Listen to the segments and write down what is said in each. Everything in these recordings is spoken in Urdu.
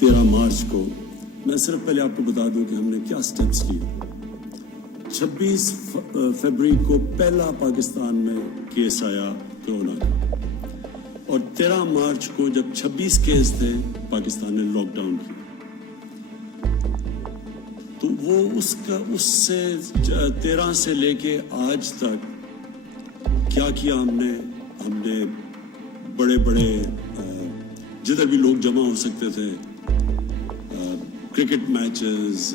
13 مارچ کو میں صرف پہلے آپ کو بتا دوں کہ ہم نے کیا سٹیپس لیے. 26 فروری کو پہلا پاکستان میں کیس آیا کرونا کا، اور 13 مارچ کو جب 26 کیس تھے پاکستان نے لاک ڈاؤن کیا. تو وہ اس سے 13 سے لے کے آج تک کیا کیا ہم نے بڑے جدھر بھی لوگ جمع ہو سکتے تھے، cricket matches,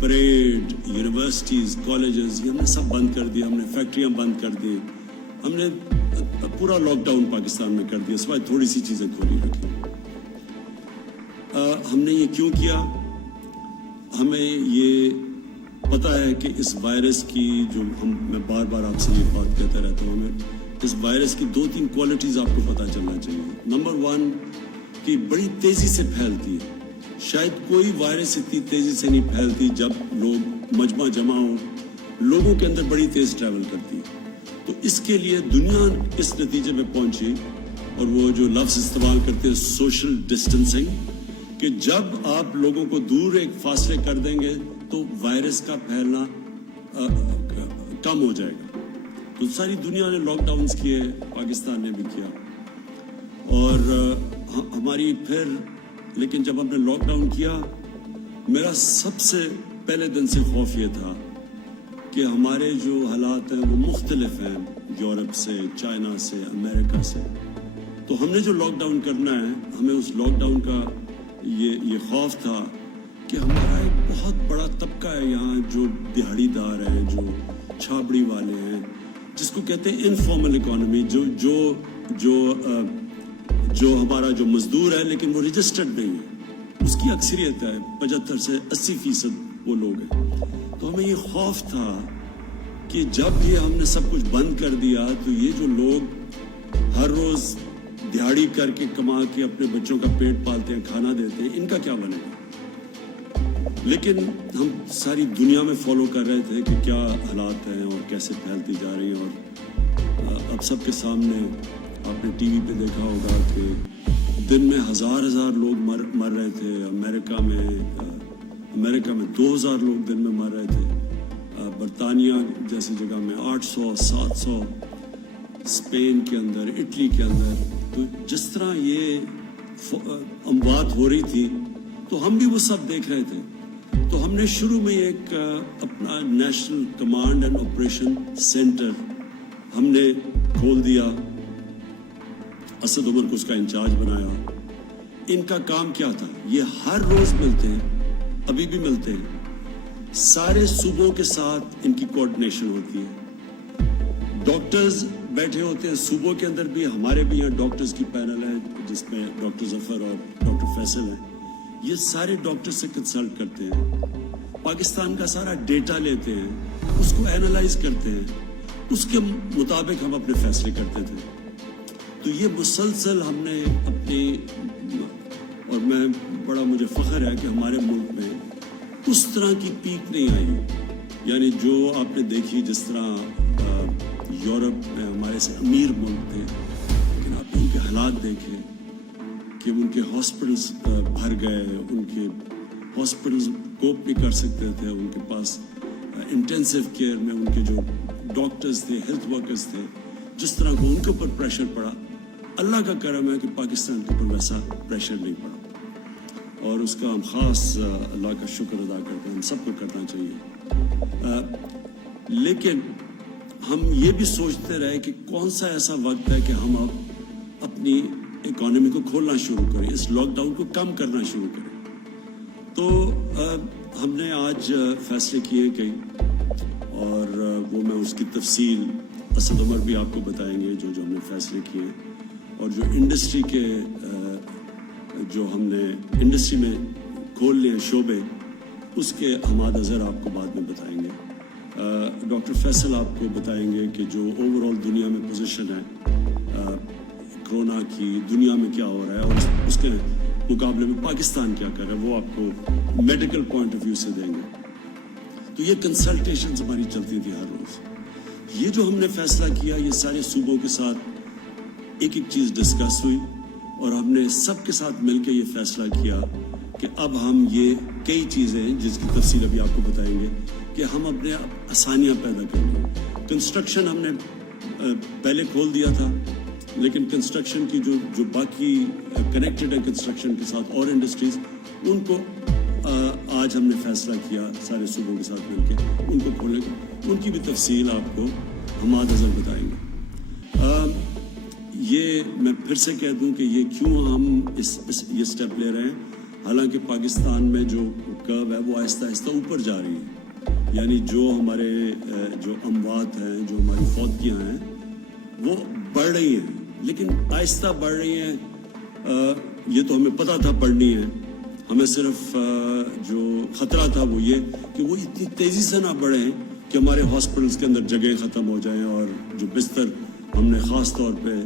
parade, universities, colleges, یہ ہم نے سب بند کر دیا. ہم نے فیکٹریاں بند کر دی. ہم نے پورا لاک ڈاؤن پاکستان میں کر دیا، سوائے تھوڑی سی چیزیں کھولی رکھی. ہم نے یہ کیوں کیا؟ ہمیں یہ پتہ ہے کہ اس وائرس کی میں بار بار آپ سے یہ بات کہتا رہتا ہوں، ہمیں اس وائرس کی 2-3 کوالٹیز آپ کو پتہ چلنا چاہیے. نمبر 1 کہ بڑی تیزی سے پھیلتی ہے. شاید کوئی وائرس اتنی تیزی سے نہیں پھیلتی جب لوگ مجمع جمع ہوں، لوگوں کے اندر بڑی تیز ٹریول کرتی ہے. تو اس کے لیے دنیا اس نتیجے میں پہنچی، اور وہ جو لفظ استعمال کرتے ہیں سوشل ڈسٹینسنگ، کہ جب آپ لوگوں کو دور ایک فاصلے کر دیں گے تو وائرس کا پھیلنا کم ہو جائے گا. تو ساری دنیا نے لاک ڈاؤنز کیے، پاکستان نے بھی کیا. اور ہماری لیکن جب ہم نے لاک ڈاؤن کیا، میرا سب سے پہلے دن سے خوف یہ تھا کہ ہمارے جو حالات ہیں وہ مختلف ہیں یورپ سے، چائنا سے، امریکہ سے. تو ہم نے جو لاک ڈاؤن کرنا ہے، ہمیں اس لاک ڈاؤن کا یہ خوف تھا کہ ہمارا ایک بہت بڑا طبقہ ہے یہاں جو دیہڑی دار ہیں، جو چھاپڑی والے ہیں، جس کو کہتے ہیں انفارمل اکانومی، جو ہمارا جو مزدور ہے لیکن وہ رجسٹرڈ نہیں ہے، اس کی اکثریت ہے، 75 سے 80% وہ لوگ ہیں. تو ہمیں یہ خوف تھا کہ جب یہ ہم نے سب کچھ بند کر دیا تو یہ جو لوگ ہر روز دیہڑی کر کے کما کے اپنے بچوں کا پیٹ پالتے ہیں، کھانا دیتے ہیں، ان کا کیا بنے گا. لیکن ہم ساری دنیا میں فالو کر رہے تھے کہ کیا حالات ہیں اور کیسے پھیلتی جا رہی ہیں. اور اب سب کے سامنے آپ نے ٹی وی پہ دیکھا ہوگا کہ دن میں ہزار لوگ مر رہے تھے. امریکہ میں 2000 لوگ دن میں مر رہے تھے. برطانیہ جیسی جگہ میں 800 700، اسپین کے اندر، اٹلی کے اندر. تو جس طرح یہ اموات ہو رہی تھی تو ہم بھی وہ سب دیکھ رہے تھے. تو ہم نے شروع میں ایک اپنا national command and operation centre ہم نے کھول دیا. اسد عمر کو اس کا انچارج بنایا. ان کا کام کیا تھا؟ یہ ہر روز ملتے ہیں، ابھی بھی ملتے ہیں، سارے صوبوں کے ساتھ ان کی کوآرڈینیشن ہوتی ہے. ڈاکٹرز بیٹھے ہوتے ہیں صوبوں کے اندر بھی، ہمارے بھی یہاں ڈاکٹرز کی پینل ہے جس میں ڈاکٹر ظفر اور ڈاکٹر فیصل ہیں. یہ سارے ڈاکٹر سے کنسلٹ کرتے ہیں، پاکستان کا سارا ڈیٹا لیتے ہیں، اس کو اینالائز کرتے ہیں، اس کے مطابق ہم اپنے فیصلے کرتے تھے. تو یہ مسلسل ہم نے اور مجھے فخر ہے کہ ہمارے ملک میں اس طرح کی پیک نہیں آئی. یعنی جو آپ نے دیکھی جس طرح یورپ میں ہمارے سے امیر ملک تھے، لیکن آپ نے ان کے حالات دیکھے کہ ان کے ہاسپٹلز بھر گئے، ان کے ہاسپٹلز کوپ نہیں کر سکتے تھے، ان کے پاس انٹینسیو کیئر میں ان کے جو ڈاکٹرز تھے، ہیلتھ ورکرز تھے، جس طرح کو ان کے اوپر پریشر پڑا. اللہ کا کرم ہے کہ پاکستان کے اوپر ویسا پریشر نہیں پڑا، اور اس کا ہم خاص اللہ کا شکر ادا کرتے ہیں. ہم سب کو کرنا چاہیے. لیکن ہم یہ بھی سوچتے رہے کہ کون سا ایسا وقت ہے کہ ہم اب اپنی اکانومی کو کھولنا شروع کریں، اس لاک ڈاؤن کو کم کرنا شروع کریں. تو ہم نے آج فیصلے کیے کئی، اور وہ میں اس کی تفصیل اسد عمر بھی آپ کو بتائیں گے جو ہم نے فیصلے کیے ہیں. اور جو انڈسٹری کے جو ہم نے انڈسٹری میں کھول لیے شعبے، اس کے ہماد نظر آپ کو بعد میں بتائیں گے. ڈاکٹر فیصل آپ کو بتائیں گے کہ جو اوور آل دنیا میں پوزیشن ہے کرونا کی، دنیا میں کیا ہو رہا ہے، اور اس کے مقابلے میں پاکستان کیا کر رہا ہے، وہ آپ کو میڈیکل پوائنٹ آف ویو سے دیں گے. تو یہ کنسلٹیشنز ہماری چلتی تھی ہر روز. یہ جو ہم نے فیصلہ کیا، یہ سارے صوبوں کے ساتھ ایک چیز ڈسکس ہوئی اور ہم نے سب کے ساتھ مل کے یہ فیصلہ کیا کہ اب ہم یہ کئی چیزیں ہیں جس کی تفصیل ابھی آپ کو بتائیں گے کہ ہم اپنے آسانیاں پیدا کریں گے. کنسٹرکشن ہم نے پہلے کھول دیا تھا, لیکن کنسٹرکشن کی جو باقی کنیکٹڈ ہے کنسٹرکشن کے ساتھ اور انڈسٹریز, ان کو آج ہم نے فیصلہ کیا سارے صوبوں کے ساتھ مل کے ان کو کھولنے کا. ان کی بھی تفصیل آپ کو ہم نظر بتائیں گے. یہ میں پھر سے کہہ دوں کہ یہ کیوں ہم یہ سٹیپ لے رہے ہیں, حالانکہ پاکستان میں جو کرو ہے وہ آہستہ آہستہ اوپر جا رہی ہے. یعنی جو ہمارے جو اموات ہیں, جو ہماری فوتگیاں ہیں, وہ بڑھ رہی ہیں, لیکن آہستہ بڑھ رہی ہیں. یہ تو ہمیں پتہ تھا بڑھنی ہے. ہمیں صرف جو خطرہ تھا وہ یہ کہ وہ اتنی تیزی سے نہ بڑھیں کہ ہمارے ہاسپٹلس کے اندر جگہیں ختم ہو جائیں, اور جو بستر ہم نے خاص طور پہ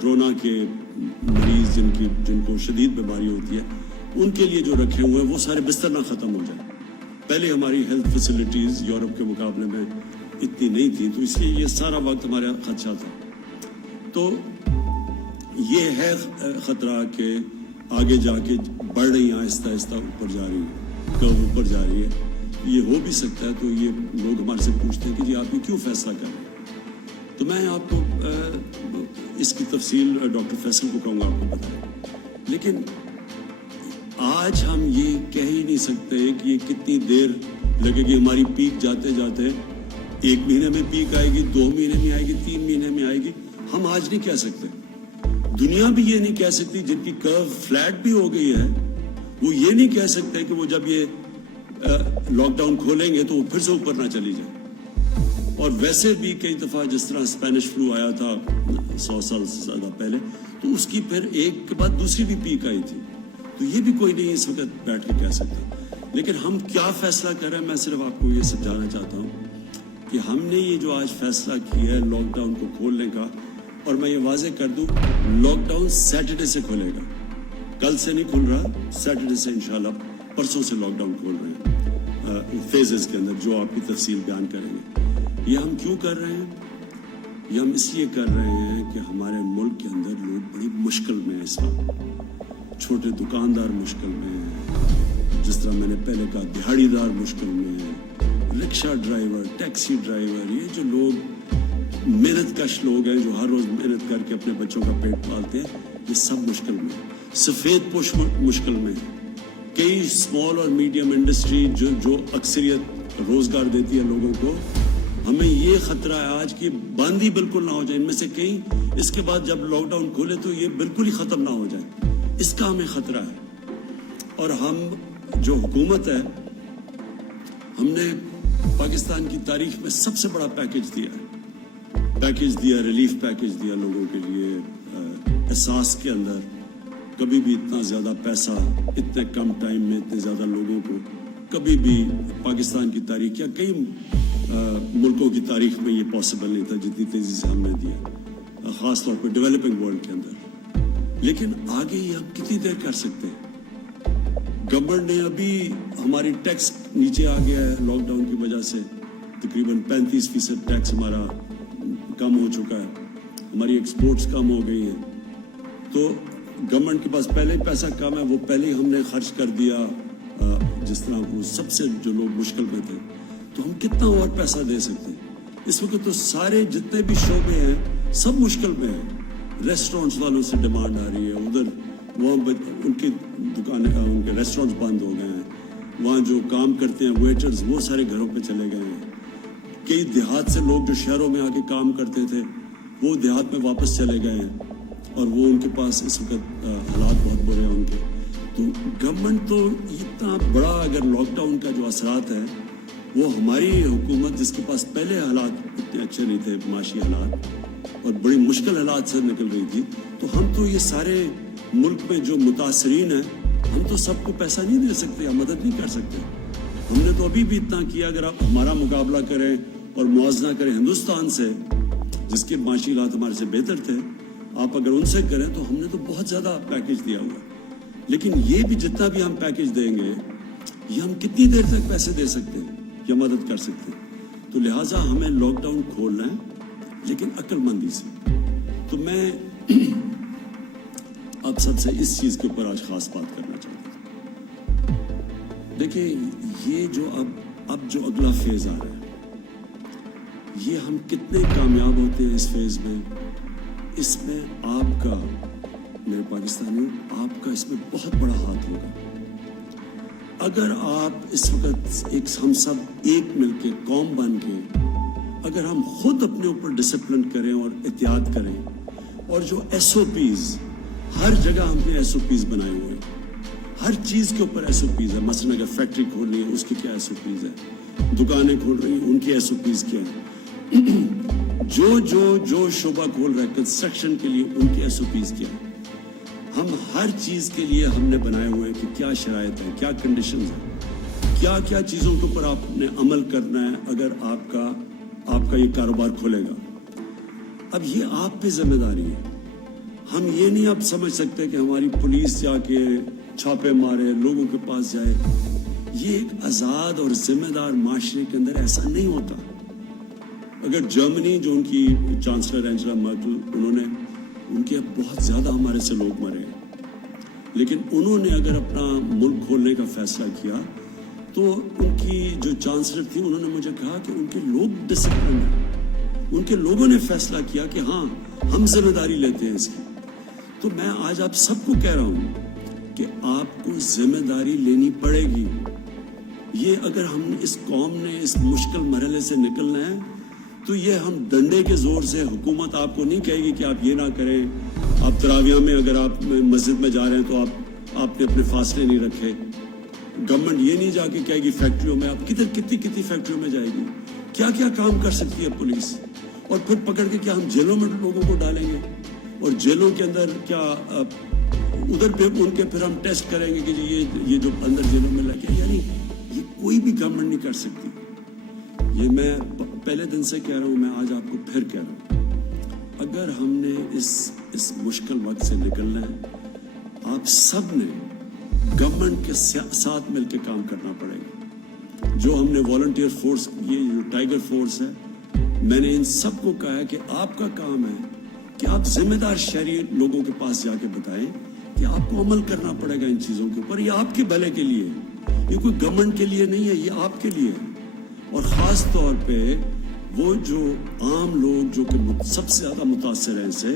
کرونا کے مریض جن کو شدید بیماری ہوتی ہے ان کے لیے جو رکھے ہوئے ہیں وہ سارے بستر نہ ختم ہو جائیں. پہلے ہماری ہیلتھ فیسلٹیز یورپ کے مقابلے میں اتنی نہیں تھی, تو اس لیے یہ سارا وقت ہمارا خدشہ تھا. تو یہ ہے خطرہ کہ آگے جا کے بڑھ رہی ہیں, آہستہ آہستہ اوپر جا رہی ہے, کرو اوپر جا رہی ہے. یہ ہو بھی سکتا ہے. تو یہ لوگ ہمارے سے پوچھتے ہیں کہ جی آپ یہ کیوں فیصلہ کر رہے ہیں. تو میں آپ کو اس کی تفصیل ڈاکٹر فیصل کو کہوں گا آپ کو بتائیں. لیکن آج ہم یہ کہہ ہی نہیں سکتے کہ یہ کتنی دیر لگے گی. ہماری پیک جاتے جاتے 1 مہینے میں پیک آئے گی, 2 مہینے میں آئے گی, 3 مہینے میں آئے گی, ہم آج نہیں کہہ سکتے. دنیا بھی یہ نہیں کہہ سکتی. جن کی کرو فلیٹ بھی ہو گئی ہے وہ یہ نہیں کہہ سکتے کہ وہ جب یہ لاک ڈاؤن کھولیں گے تو وہ پھر سے اوپر نہ چلی جائے. اور ویسے بھی کئی دفعہ جس طرح اسپینش فلو آیا تھا 100 سال سے زیادہ پہلے, تو اس کی پھر ایک کے بعد دوسری بھی پیک آئی تھی. تو یہ بھی کوئی نہیں اس وقت بیٹھ کے کہہ سکتا. لیکن ہم کیا فیصلہ کر رہے ہیں, میں صرف آپ کو یہ سمجھانا چاہتا ہوں کہ ہم نے یہ جو آج فیصلہ کیا ہے لاک ڈاؤن کو کھولنے کا, اور میں یہ واضح کر دوں لاک ڈاؤن سیٹرڈے سے کھلے گا, کل سے نہیں کھل رہا, سیٹرڈے سے انشاءاللہ, پرسوں سے لاک ڈاؤن کھول رہے ہیں فیزز کے اندر, جو آپ کی تفصیل بیان کریں گے. یہ ہم کیوں کر رہے ہیں؟ یہ ہم اس لیے کر رہے ہیں کہ ہمارے ملک کے اندر لوگ بڑی مشکل میں ہیں اس وقت. چھوٹے دکاندار مشکل میں ہیں, جس طرح میں نے پہلے کہا دہاڑی دار مشکل میں ہیں, رکشہ ڈرائیور, ٹیکسی ڈرائیور, یہ جو لوگ محنت کش لوگ ہیں جو ہر روز محنت کر کے اپنے بچوں کا پیٹ پالتے ہیں, یہ سب مشکل میں ہیں. سفید پوش مشکل میں ہیں. کئی اسمال اور میڈیم انڈسٹری جو اکثریت روزگار دیتی ہے لوگوں کو, ہمیں یہ خطرہ ہے آج کہ بند ہی بالکل نہ ہو جائے. ان میں سے کئی اس کے بعد جب لاک ڈاؤن کھولے تو یہ بالکل ہی ختم نہ ہو جائے, اس کا ہمیں خطرہ ہے. اور ہم جو حکومت ہے, ہم نے پاکستان کی تاریخ میں سب سے بڑا پیکیج دیا, ریلیف پیکیج دیا لوگوں کے لیے. احساس کے اندر کبھی بھی اتنا زیادہ پیسہ اتنے کم ٹائم میں اتنے زیادہ لوگوں کو کبھی بھی پاکستان کی تاریخ یا کئی ملکوں کی تاریخ میں یہ پاسبل نہیں تھا جتنی تیزی سے ہم نے دیا, خاص طور پہ ڈیولپنگ ورلڈ کے اندر. لیکن آگے یہ ہم کتنی دیر کر سکتے ہیں؟ گورنمنٹ نے ابھی ہماری ٹیکس نیچے آ گیا ہے لاک ڈاؤن کی وجہ سے, تقریباً 35% ٹیکس ہمارا کم ہو چکا ہے, ہماری ایکسپورٹس کم ہو گئی ہیں. تو گورنمنٹ کے پاس پہلے ہی پیسہ کم ہے, وہ پہلے ہی ہم نے خرچ کر دیا جس طرح وہ سب سے جو لوگ مشکل میں تھے. تو ہم کتنا اور پیسہ دے سکتے ہیں؟ اس وقت تو سارے جتنے بھی شعبے ہیں سب مشکل میں ہیں. ریسٹورینٹس والوں سے ڈیمانڈ آ رہی ہے, ادھر وہاں ان کی دکانیں, ان کے ریسٹورینٹس بند ہو گئے ہیں. وہاں جو کام کرتے ہیں ویٹرز, وہ سارے گھروں پہ چلے گئے ہیں. کئی دیہات سے لوگ جو شہروں میں آ کے کام کرتے تھے وہ دیہات میں واپس چلے گئے ہیں, اور وہ ان کے پاس اس وقت حالات بہت برے ہیں ان کے. تو گورنمنٹ تو اتنا بڑا, اگر لاک ڈاؤن کا جو اثرات ہے وہ ہماری حکومت جس کے پاس پہلے حالات اتنے اچھے نہیں تھے, معاشی حالات, اور بڑی مشکل حالات سے نکل رہی تھی, تو ہم تو یہ سارے ملک میں جو متاثرین ہیں ہم تو سب کو پیسہ نہیں دے سکتے یا مدد نہیں کر سکتے. ہم نے تو ابھی بھی اتنا کیا. اگر آپ ہمارا مقابلہ کریں اور موازنہ کریں ہندوستان سے, جس کے معاشی حالات ہمارے سے بہتر تھے, آپ اگر ان سے کریں تو ہم نے تو بہت زیادہ پیکیج دیا ہوا. لیکن یہ بھی جتنا بھی ہم پیکیج دیں گے, یہ ہم کتنی دیر تک پیسے دے سکتے ہیں یا مدد کر سکتے ہیں؟ تو لہٰذا ہمیں لاک ڈاؤن کھولنا ہے, لیکن عقل مندی سے. تو میں آپ سب سے اس چیز کے اوپر آج خاص بات کرنا چاہتا ہوں. دیکھیں یہ جو اب جو اگلا فیز آ رہا ہے، یہ ہم کتنے کامیاب ہوتے ہیں اس فیز میں، اس میں آپ کا، میرے پاکستانیوں، آپ کا اس میں بہت بڑا ہاتھ ہوگا. اگر آپ اس وقت ہم سب ایک مل کے قوم بن کے اگر ہم خود اپنے اوپر ڈسپلن کریں اور احتیاط کریں، اور جو ایس او پیز ہر جگہ ہم نے ایس او پیز بنائے ہوئے ہیں، ہر چیز کے اوپر ایس او پیز ہے. مثلا اگر فیکٹری کھول رہی ہے اس کی کیا ایس او پیز ہے، دکانیں کھول رہی ہیں ان کی ایس او پیز کیا ہے، جو شعبہ کھول رہا ہے کنسٹرکشن کے لیے ان کی ایس او پیز کیا ہے. ہم ہر چیز کے لیے ہم نے بنائے ہوئے ہیں کہ کیا شرائط ہے، کیا کنڈیشنز ہیں، کیا چیزوں کے اوپر آپ نے عمل کرنا ہے اگر آپ کا یہ کاروبار کھولے گا. اب یہ آپ پہ ذمہ داری ہے. ہم یہ نہیں اب سمجھ سکتے کہ ہماری پولیس جا کے چھاپے مارے، لوگوں کے پاس جائے. یہ ایک آزاد اور ذمہ دار معاشرے کے اندر ایسا نہیں ہوتا. اگر جرمنی، جو ان کی چانسلر اینجلا مرکل، ان کے بہت زیادہ ہمارے سے لوگ مرے ہیں، لیکن انہوں نے اگر اپنا ملک کھولنے کا فیصلہ کیا تو ان کی جو چانسلر تھی انہوں نے مجھے کہا کہ ان کے لوگ ڈسپلن ہیں، ان کے لوگوں نے فیصلہ کیا کہ ہاں ہم ذمہ داری لیتے ہیں اس کی. تو میں آج آپ سب کو کہہ رہا ہوں کہ آپ کو ذمہ داری لینی پڑے گی. یہ اگر ہم اس قوم نے اس مشکل مرحلے سے نکلنا ہے تو یہ ہم ڈنڈے کے زور سے، حکومت آپ کو نہیں کہے گی کہ آپ یہ نہ کریں. آپ تراویح میں اگر آپ مسجد میں جا رہے ہیں تو آپ نے اپنے فاصلے نہیں رکھے. گورنمنٹ یہ نہیں جا کے کہے گی فیکٹریوں میں، آپ کتنی فیکٹریوں میں جائے گی، کیا کام کر سکتی ہے پولیس. اور پھر پکڑ کے کیا ہم جیلوں میں لوگوں کو ڈالیں گے، اور جیلوں کے اندر کیا ادھر پہ ان کے پھر ہم ٹیسٹ کریں گے کہ یہ جو اندر جیلوں میں لگے. یعنی یہ کوئی بھی گورنمنٹ نہیں کر سکتی. یہ میں پہلے دن سے کہہ رہا ہوں، میں آج آپ کو پھر کہہ رہا ہوں، اگر ہم نے اس مشکل وقت سے نکلنا ہے، آپ سب نے گورنمنٹ کے ساتھ مل کے کام کرنا پڑے گا. جو ہم نے والنٹیئر فورس، یہ جو ٹائیگر فورس ہے، میں نے ان سب کو کہا ہے کہ آپ کا کام ہے کہ آپ ذمہ دار شہری لوگوں کے پاس جا کے بتائیں کہ آپ کو عمل کرنا پڑے گا ان چیزوں کے اوپر. یہ آپ کے بھلے کے لیے، یہ کوئی گورنمنٹ کے لیے نہیں ہے، یہ آپ کے لیے ہے. اور خاص طور پہ وہ جو عام لوگ جو کہ سب سے زیادہ متاثر ہیں، سے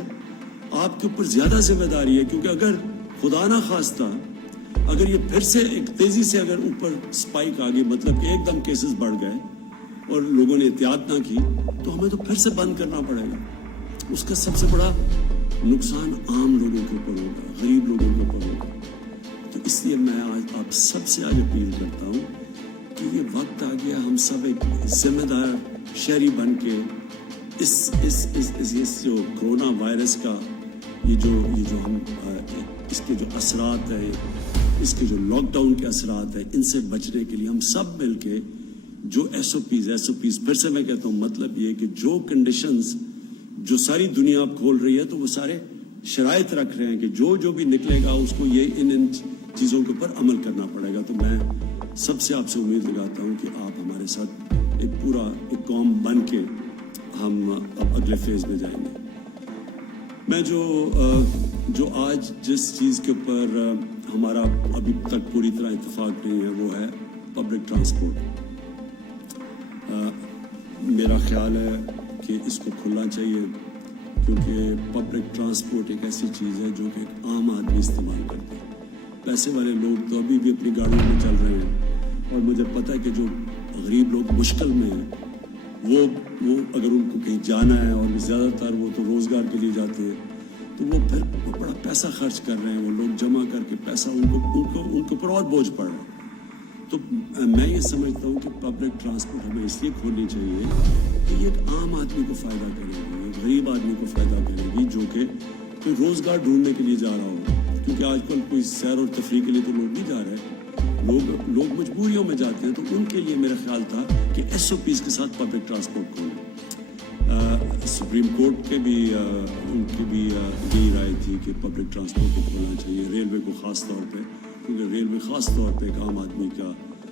آپ کے اوپر زیادہ ذمہ داری ہے. کیونکہ اگر خدا نہ خواستہ اگر یہ پھر سے ایک تیزی سے اگر اوپر سپائک آ گئی، مطلب کہ ایک دم کیسز بڑھ گئے اور لوگوں نے احتیاط نہ کی، تو ہمیں تو پھر سے بند کرنا پڑے گا. اس کا سب سے بڑا نقصان عام لوگوں کے اوپر ہوگا، غریب لوگوں کے اوپر ہوگا. تو اس لیے میں آج آپ سب سے آج اپیل کرتا ہوں کہ یہ وقت آ گیا ہم سب ایک ذمہ دار شہری بن کے اس جو کرونا وائرس کا یہ جو ہم اس کے جو اثرات ہیں، اس کے جو لاک ڈاؤن کے اثرات ہیں، ان سے بچنے کے لیے ہم سب مل کے جو ایس او پیز پھر سے میں کہتا ہوں، مطلب یہ کہ جو کنڈیشنز جو ساری دنیا اب کھول رہی ہے تو وہ سارے شرائط رکھ رہے ہیں کہ جو بھی نکلے گا اس کو یہ ان چیزوں کے اوپر عمل کرنا پڑے گا. تو میں سب سے آپ سے امید لگاتا ہوں کہ آپ ہمارے ساتھ ایک قوم بن کے ہم اب اگلے فیز میں جائیں گے. میں جو آج جس چیز کے اوپر ہمارا ابھی تک پوری طرح اتفاق نہیں ہے وہ ہے پبلک ٹرانسپورٹ. میرا خیال ہے کہ اس کو کھلنا چاہیے، کیونکہ پبلک ٹرانسپورٹ ایک ایسی چیز ہے جو کہ ایک عام آدمی استعمال کرتا ہے. پیسے والے لوگ تو ابھی بھی اپنی گاڑیوں میں چل رہے ہیں، اور مجھے پتہ ہے کہ جو غریب لوگ مشکل میں ہیں وہ اگر ان کو کہیں جانا ہے، اور زیادہ تر وہ تو روزگار کے لیے جاتے ہیں، تو وہ پھر بڑا پیسہ خرچ کر رہے ہیں. وہ لوگ جمع کر کے پیسہ ان کے اوپر اور بوجھ پڑ رہا ہے. تو میں یہ سمجھتا ہوں کہ پبلک ٹرانسپورٹ ہمیں اس لیے کھولنی چاہیے کہ یہ ایک عام آدمی کو فائدہ کرے گی، ایک غریب آدمی کو فائدہ کرے گی جو کہ کوئی روزگار ڈھونڈنے کے لیے جا رہا ہو. کیونکہ آج کل کوئی سیر اور تفریح کے لیے تو لوگ نہیں جا رہے، لوگ مجبوریوں میں جاتے ہیں. تو ان کے لیے میرا خیال تھا کہ ایس او پیز کے ساتھ پبلک ٹرانسپورٹ کھولیں. سپریم کورٹ کے بھی ان کی بھی یہی رائے تھی کہ پبلک ٹرانسپورٹ کو کھولنا چاہیے، ریلوے کو خاص طور پہ، کیونکہ ریلوے خاص طور پہ ایک عام آدمی کا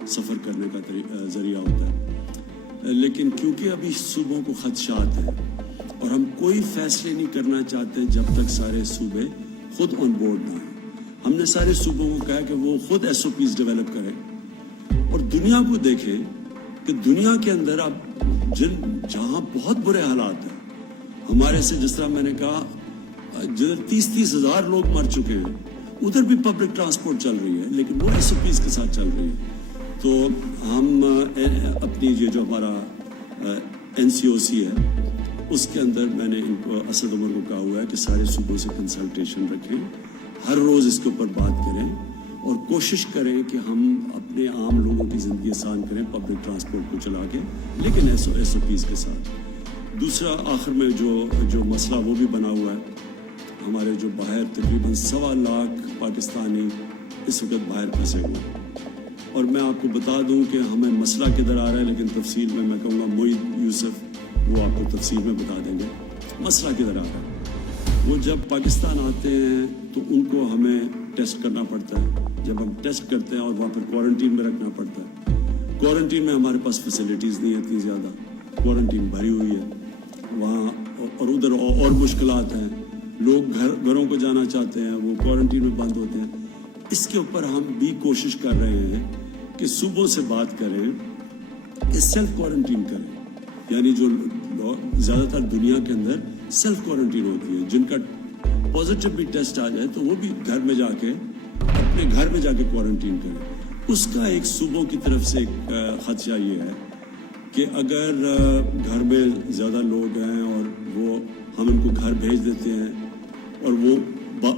سفر کرنے کا ذریعہ ہوتا ہے. لیکن کیونکہ ابھی صوبوں کو خدشات ہیں اور ہم کوئی فیصلے نہیں کرنا چاہتے جب تک سارے صوبے خود آن بورڈ نہ آئیں. ہم نے سارے صوبوں کو کہا کہ وہ خود ایس او پیز ڈیولپ کریں اور دنیا کو دیکھیں کہ دنیا کے اندر اب جہاں بہت برے حالات ہیں, ہمارے سے جس طرح میں نے کہا جدھر 30 ہزار لوگ مر چکے ہیں, ادھر بھی پبلک ٹرانسپورٹ چل رہی ہے لیکن وہ ایس او پیز کے ساتھ چل رہی ہے. تو ہم اپنی یہ جو ہمارا NCOC ہے اس کے اندر میں نے ان کو اسد عمر کو کہا ہوا ہے کہ سارے صوبوں سے کنسلٹیشن رکھیں, ہر روز اس کے اوپر بات کریں اور کوشش کریں کہ ہم اپنے عام لوگوں کی زندگی آسان کریں پبلک ٹرانسپورٹ کو چلا کے, لیکن ایس او پیز کے ساتھ. دوسرا آخر میں جو مسئلہ وہ بھی بنا ہوا ہے, ہمارے جو باہر تقریباً 1.25 لاکھ پاکستانی اس وقت باہر پھنسے ہوئے ہیں. اور میں آپ کو بتا دوں کہ ہمیں مسئلہ کدھر آ رہا ہے, لیکن تفصیل میں کہوں گا معید یوسف وہ آپ کو تفصیل میں بتا دیں گے مسئلہ کدھر آ رہا ہے. وہ جب پاکستان آتے ہیں تو ان کو ہمیں ٹیسٹ کرنا پڑتا ہے. جب ہم ٹیسٹ کرتے ہیں اور وہاں پر کوارنٹین میں رکھنا پڑتا ہے. کوارنٹین میں ہمارے پاس فیسلٹیز نہیں اتنی زیادہ, کوارنٹین بھری ہوئی ہے وہاں, اور ادھر اور مشکلات ہیں. لوگ گھروں کو جانا چاہتے ہیں, وہ کوارنٹین میں بند ہوتے ہیں. اس کے اوپر ہم بھی کوشش کر رہے ہیں کہ صوبوں سے بات کریں کہ سیلف کوارنٹین کریں. یعنی جو زیادہ تر دنیا کے اندر سیلف کوارنٹین ہوتی ہے, جن کا پازیٹیو بھی ٹیسٹ آ جائے تو وہ بھی گھر میں جا کے اپنے گھر میں جا کے کوارنٹین کریں. اس کا ایک صوبوں کی طرف سے ایک خدشہ یہ ہے کہ اگر گھر میں زیادہ لوگ ہیں اور وہ ہم ان کو گھر بھیج دیتے ہیں اور وہ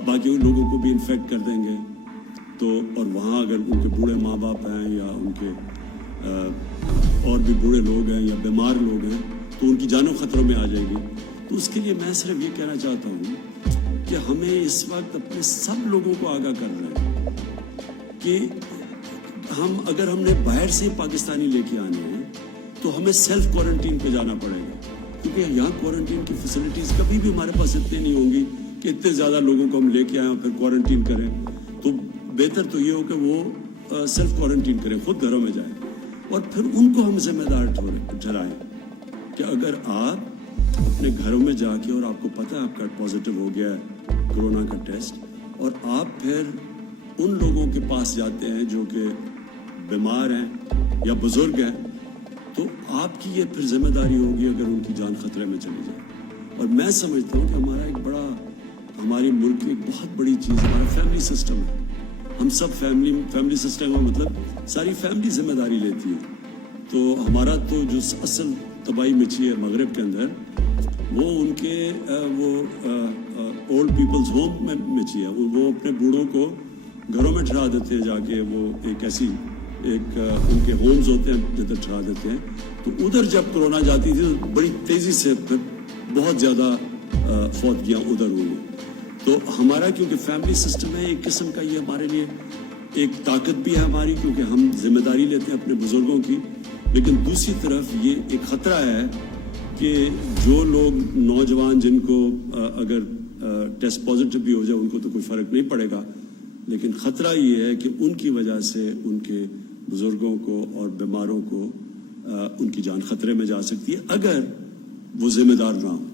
باقی لوگوں کو بھی انفیکٹ کر دیں گے تو, اور وہاں اگر ان کے بوڑھے ماں باپ ہیں یا ان کے اور بھی بوڑھے لوگ ہیں یا بیمار لوگ ہیں تو ان کی جانوں خطروں میں آ جائے گی. تو اس کے لیے میں صرف یہ کہنا چاہتا ہوں کہ ہمیں اس وقت اپنے سب لوگوں کو آگاہ کر رہے ہیں کہ اگر ہم نے باہر سے پاکستانی لے کے آنے ہیں تو ہمیں سیلف کوارنٹین پہ جانا پڑے گا, کیونکہ یہاں کوارنٹین کی فیسلٹیز کبھی بھی ہمارے پاس اتنے نہیں ہوں گی کہ اتنے زیادہ لوگوں کو ہم لے کے آئیں اور پھر کوارنٹین کریں. تو بہتر تو یہ ہو کہ وہ سیلف کوارنٹین کریں, خود گھروں میں جائیں اور پھر ان کو ہم ذمہ دار ٹھہرائیں کہ اگر آپ اپنے گھروں میں جا کے اور آپ کو پتہ ہے آپ کا پازیٹیو ہو گیا ہے کرونا کا ٹیسٹ, اور آپ پھر ان لوگوں کے پاس جاتے ہیں جو کہ بیمار ہیں یا بزرگ ہیں, تو آپ کی یہ پھر ذمہ داری ہوگی اگر ان کی جان خطرے میں چلی جائے. اور میں سمجھتا ہوں کہ ہمارا ایک بڑا, ہماری ملک کی ایک بہت بڑی چیز ہمارا فیملی سسٹم ہے. ہم سب فیملی سسٹم کا مطلب ساری فیملی ذمہ داری لیتی ہے. تو ہمارا تو جو اصل تباہی مچی ہے مغرب کے اندر وہ ان کے اولڈ پیپلز ہوم میں مچی ہے. وہ اپنے بوڑھوں کو گھروں میں ٹھہرا دیتے ہیں جا کے, وہ ایک ایسی ان کے ہومز ہوتے ہیں جدھر ٹھہرا دیتے ہیں. تو ادھر جب کرونا جاتی تھی تو بڑی تیزی سے پھر بہت زیادہ فوتگیاں ادھر ہوئی. تو ہمارا کیونکہ فیملی سسٹم ہے ایک قسم کا, یہ ہمارے لیے ایک طاقت بھی ہے ہماری, کیونکہ ہم ذمہ داری لیتے ہیں اپنے بزرگوں کی. لیکن دوسری طرف یہ ایک خطرہ ہے کہ جو لوگ نوجوان جن کو اگر ٹیسٹ پازیٹیو بھی ہو جائے ان کو تو کوئی فرق نہیں پڑے گا, لیکن خطرہ یہ ہے کہ ان کی وجہ سے ان کے بزرگوں کو اور بیماروں کو ان کی جان خطرے میں جا سکتی ہے اگر وہ ذمہ دار نہ ہوں.